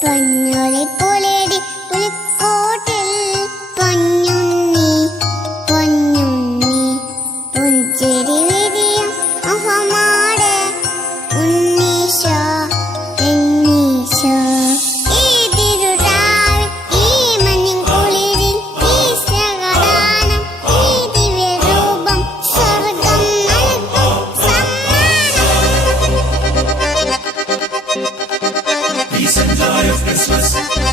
പൊന്നോളി പുലരി പുലിക്കോട്ടിൽ പൊന്നുണ്ണി പൊന്നുണ്ണി പുഞ്ചിരി വിരിയും അഹമാടെ ഉണ്ണീശോ എന്നീശോ ഈ തിരുരാവിൽ ഈ മഞ്ഞിൻ കുളിരിൽ ഈ സകദാനം ഈ ദിവ്യരൂപം സ്വർഗം നൽകും Peace and joy of Christmas,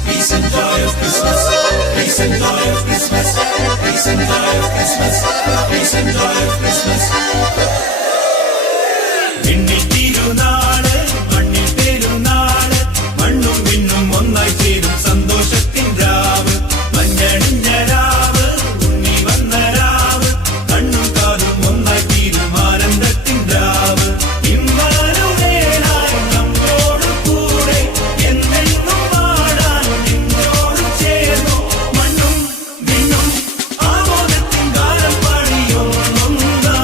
peace and joy of Christmas, peace and joy of Christmas, peace and joy of Christmas, peace and joy of Christmas. വിണ്ണിൽ തിരുനാള് മണ്ണിൽ പെരുന്നാള് മണ്ണും വിണ്ണും ഒന്നായി ചേരും സന്തോഷത്തിൻ രാവ് മഞ്ഞണിഞ്ഞ രാവ് ഉണ്ണി വന്ന രാവ് കണ്ണും കാതും ഒന്നായി തീരും ആനന്ദത്തിൻ രാവ് ഇമ്മാനുവേലായി നമ്മോട് കൂടെ എന്നെന്നും വാഴാൻ നിന്നോട് ചേർന്നു മണ്ണും വിണ്ണും ആമോദത്തിൻ ഗാനം പാടിയൊന്നൊന്നായി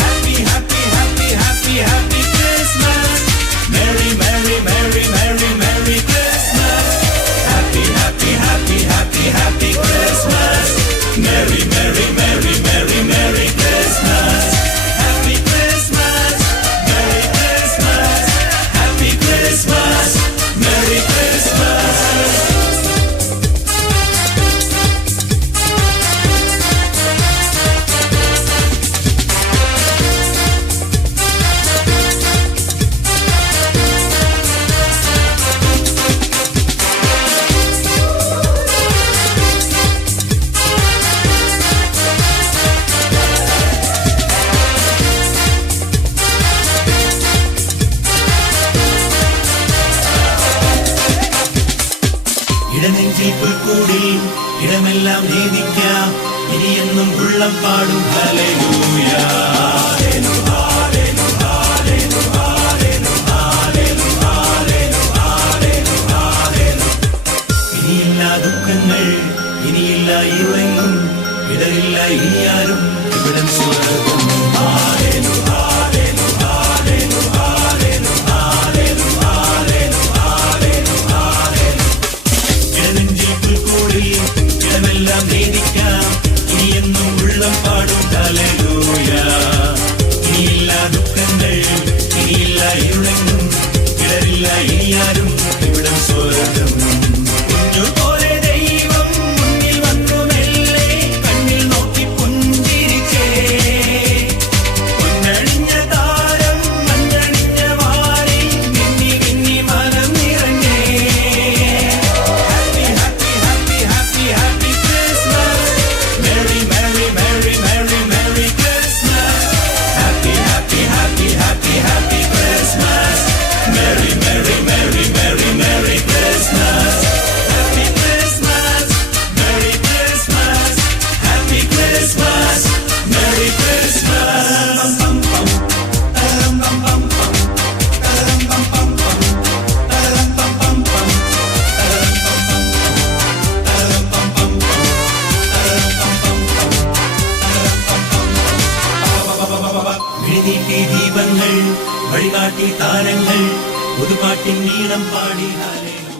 happy happy happy happy happy Christmas merry merry merry merry merry Christmas happy happy happy happy happy Christmas merry merry merry merry merry Christmas happy Christmas merry Christmas happy Christmas merry Christmas. ഇടനെഞ്ചിൽ പുൽക്കൂടിൽ ഇടമെല്ലാം നേദിക്കാം ഇനിയെന്നും ഉള്ളം പാടും hallelujah ഇനിയില്ല ദുഃഖങ്ങൾ ഇനിയില്ല ഇരുളെങ്ങും ഇടയില്ല ഇനിയാരും ഇവിടം സ്വർഗ്ഗം ഇടനെഞ്ചിൽ പുൽക്കൂടിൽ ഇടമെല്ലാം നേദിക്കാം ഇനിയെന്നും ഉള്ളം പാടും ഹല്ലേലൂയ ഇനിയില്ല ദുഃഖങ്ങൾ ഇനിയില്ല ഇരുളെങ്ങും ഇടരില്ല ഇനിയാരും ഇവിടം സ്വർഗ്ഗം കുഞ്ഞുപോലെ ദൈവം മുന്നിൽ വന്നു മെല്ലെ കണ്ണിൽ നോക്കി പുഞ്ചിരിച്ചേ പൊന്നണിഞ്ഞ താരം മഞ്ഞണിഞ്ഞ വാരി മിന്നി മിന്നി മനം നിറഞ്ഞേ happy happy happy happy happy Christmas merry merry merry merry merry Christmas happy happy happy happy happy Christmas merry merry merry merry merry Christmas happy Christmas merry Christmas happy Christmas merry Christmas. വിഴിനീട്ടി ദീപങ്ങൾ വഴികാട്ടി താരങ്ങൾ പുതുപാട്ടിൻ നീളം പാടി hallelujah.